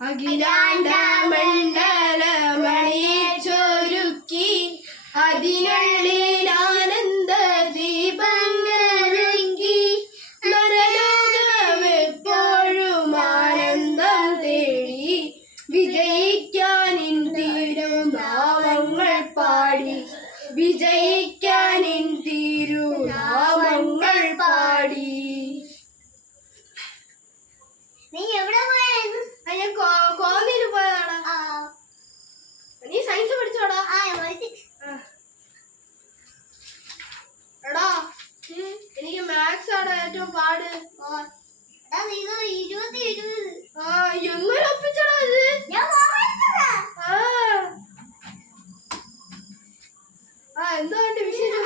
അഖിലാണ്ട മണ്ഡലമണിച്ചൊരുക്കി അതിനുള്ളിൽ ആനന്ദ ദീപങ്ങളെങ്കി നരലോകമെപ്പോഴും ആനന്ദം തേടി വിജയിക്കാൻ തിരുനാമങ്ങൾ പാടി വിജയിക്കാൻ തിരുനാമങ്ങൾ പാടി. നീ എവിടെ പോയായിരുന്നു? ഞാൻ കോന്നിയിൽ പോയതാണ്. നീ സയൻസ് പഠിച്ചോടാ? എടാ എനിക്ക് മാത്സ് ആണ് ഏറ്റവും പാട്. എങ്ങനെ ഒപ്പിച്ചടാ ഇത്? എന്തുകൊണ്ട് വിശേഷം?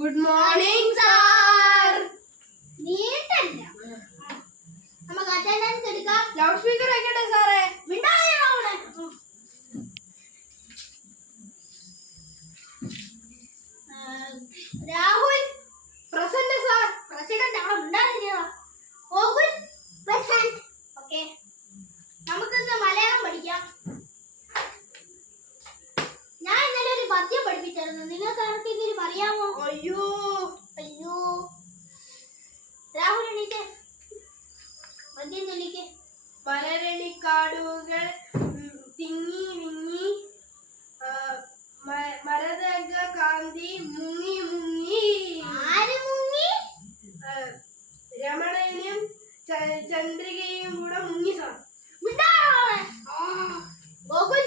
Good morning sir. Loud speaker വെക്കട്ടെ സാറേ? Rahul present sir. പ്രസിഡന്റ് അവിടെ ഉണ്ടായിരുന്നില്ല. ഓകുൽ പ്രസന്റ്. ഓക്കേ, നമുക്കിന്ന് മലയാളം പഠിക്കാം. ഞാൻ ഇന്നലെ ഒരു പദ്യം പഠിപ്പിച്ചായിരുന്നു. നിങ്ങൾക്ക് ആർക്കെങ്കിലും അറിയാമോ? അയ്യോ അയ്യോ, രാഹുൽ എണീറ്റേ, പദ്യം ചൊല്ലിക്കേ. മലരണിക്കാടുകൾ തിങ്ങി വിങ്ങി മരതക കാന്തി മുങ്ങി മുങ്ങി. ആര് മുങ്ങി? രമണനും ചന്ദ്രികയും കൂടെ മുങ്ങി സാർ. ഗോകുൽ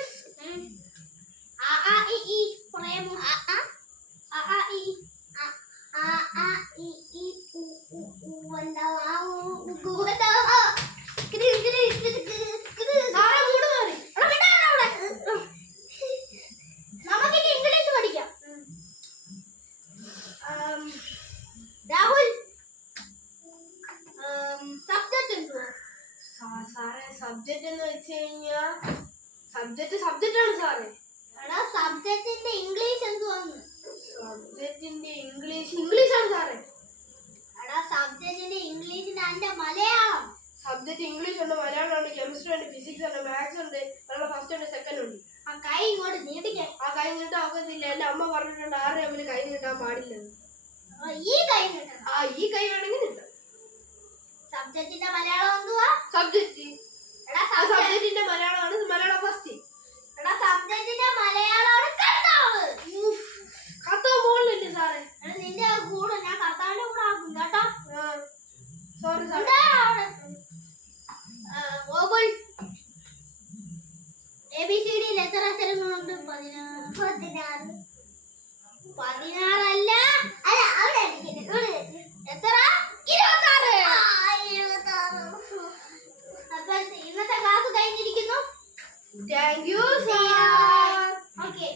ആ ആ ഇ ഈ പറയാമോ? ആ ആ ആ ആ ഇ ആ ആ ആ ഇ ഈ ഉ ഉ ഉ വണ്ടവാ ഉ ഗു വണ്ടവാ കിരി കിരി കിരി കിരി. സാറേ മൂട് മാറി. നമുക്ക് ഇംഗ്ലീഷ് പഠിക്കാം. രാഹുൽ സബ്ജക്റ്റ് എന്തുവാ? സാറേ സബ്ജക്റ്റ് എന്ന് വെച്ച് കഴിഞ്ഞാ സബ്ജക്റ്റ് ആണ് സാറേ. എടാ സബ്ജക്റ്റിന്റെ ഇംഗ്ലീഷ് എന്തുവാന്ന്? സബ്ജക്റ്റിന്റെ ഇംഗ്ലീഷ് ആണ് സാറേ. എടാ സബ്ജക്റ്റിന്റെ ഇംഗ്ലീഷിന്റെ അതിന്റെ മലയാളം. സബ്ജക്റ്റ് ഇംഗ്ലീഷ് ഉണ്ട്, മലയാളം ഉണ്ട്, കെമിസ്ട്രി ഉണ്ട്, ഫിസിക്സ് ഉണ്ട്, മാത്സ് ഉണ്ട്, ഫസ്റ്റ് ഉണ്ട്, സെക്കൻഡ് ഉണ്ട്. ആ കൈ ഇങ്ങോട്ട് നീട്ടിക്കാൻ. ആ കൈ നീട്ടാൻ ഒക്കത്തില്ല. എന്റെ അമ്മ പറഞ്ഞിട്ടുണ്ട് ആരുടെ അമ്മന് കൈ നീട്ടാൻ പാടില്ലെന്ന്. ഈ കൈ നീട്ടണം. ഈ കൈ വേണമെങ്കിൽ നീട്ടാം. സബ്ജക്റ്റിന്റെ മലയാളം എന്തുവാ? സബ്ജക്റ്റ്. എടാ സബ്ജക്റ്റിന്റെ മലയാളമാണ് മലയാളം ഫസ്റ്റ്. എടാ സബ്ജക്റ്റിന്റെ മലയാളമാണ് കർത്താവ്. കർത്താവ് മുകളിലില്ലേ സാറേ? എടാ നിന്റെ കൂടെ ഞാൻ കർത്താവിന്റെ കൂടെ ആക്കും കേട്ടോ. സോറി സാറേ. ഗോകുൽ ABCD എത്ര അക്ഷരങ്ങളുണ്ട്? 16. 16 അല്ല അവിടെ എത്ര? 26. അപ്പൊ ഇന്നത്തെ ക്ലാസ് കഴിഞ്ഞിരിക്കുന്നു. Thank you sir. ഓക്കെ.